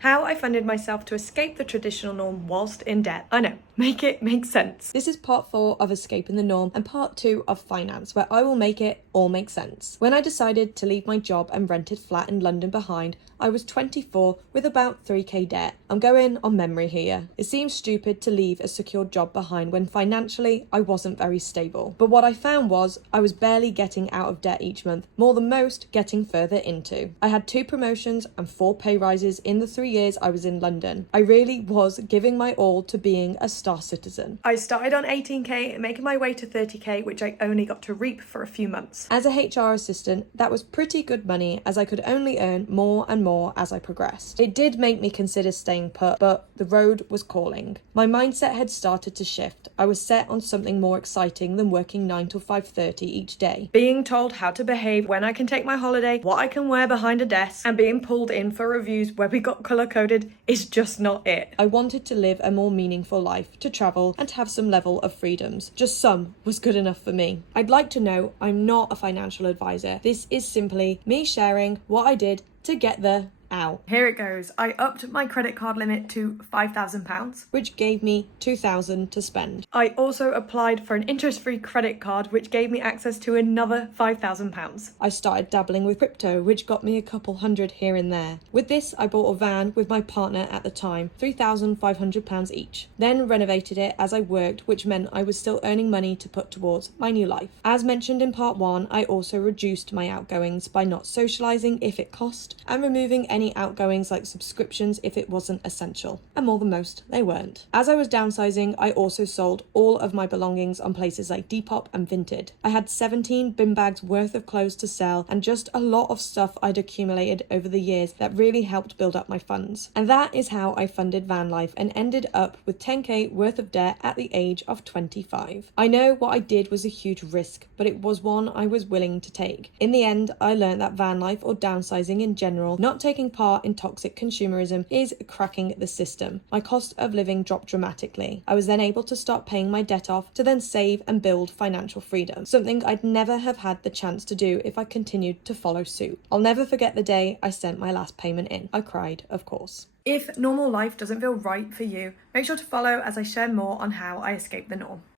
How I funded myself to escape the traditional norm whilst in debt. I know, make it make sense. This is part 4 of Escaping the Norm and part 2 of Finance, where I will make it all make sense. When I decided to leave my job and rented flat in London behind, I was 24 with about 3k debt. I'm going on memory here. It seems stupid to leave a secure job behind when financially I wasn't very stable. But what I found was I was barely getting out of debt each month, more than most getting further into. I had 2 promotions and 4 pay rises in the 3 years I was in London. I really was giving my all to being a star citizen. I started on 18k, making my way to 30k, which I only got to reap for a few months. As a HR assistant, that was pretty good money as I could only earn more and more as I progressed. It did make me consider staying put, but the road was calling. My mindset had started to shift. I was set on something more exciting than working 9 till 5:30 each day. Being told how to behave, when I can take my holiday, what I can wear behind a desk, and being pulled in for reviews where we got colour-coded is just not it. I wanted to live a more meaningful life, to travel and have some level of freedoms. Just some was good enough for me. I'd like to know I'm not a financial advisor. This is simply me sharing what I did to get there out. Here it goes. I upped my credit card limit to £5,000, which gave me £2,000 to spend. I also applied for an interest-free credit card, which gave me access to another £5,000. I started dabbling with crypto, which got me a couple hundred here and there. With this, I bought a van with my partner at the time, £3,500 each. Then renovated it as I worked, which meant I was still earning money to put towards my new life. As mentioned in part 1, I also reduced my outgoings by not socialising if it cost, and removing any outgoings like subscriptions if it wasn't essential. And more than most, they weren't. As I was downsizing, I also sold all of my belongings on places like Depop and Vinted. I had 17 bin bags worth of clothes to sell and just a lot of stuff I'd accumulated over the years that really helped build up my funds. And that is how I funded van life and ended up with 10k worth of debt at the age of 25. I know what I did was a huge risk, but it was one I was willing to take. In the end, I learned that van life, or downsizing in general, not taking part in toxic consumerism, is cracking the system. My cost of living dropped dramatically. I was then able to start paying my debt off to then save and build financial freedom, something I'd never have had the chance to do if I continued to follow suit. I'll never forget the day I sent my last payment in. I cried, of course. If normal life doesn't feel right for you, make sure to follow as I share more on how I escaped the norm.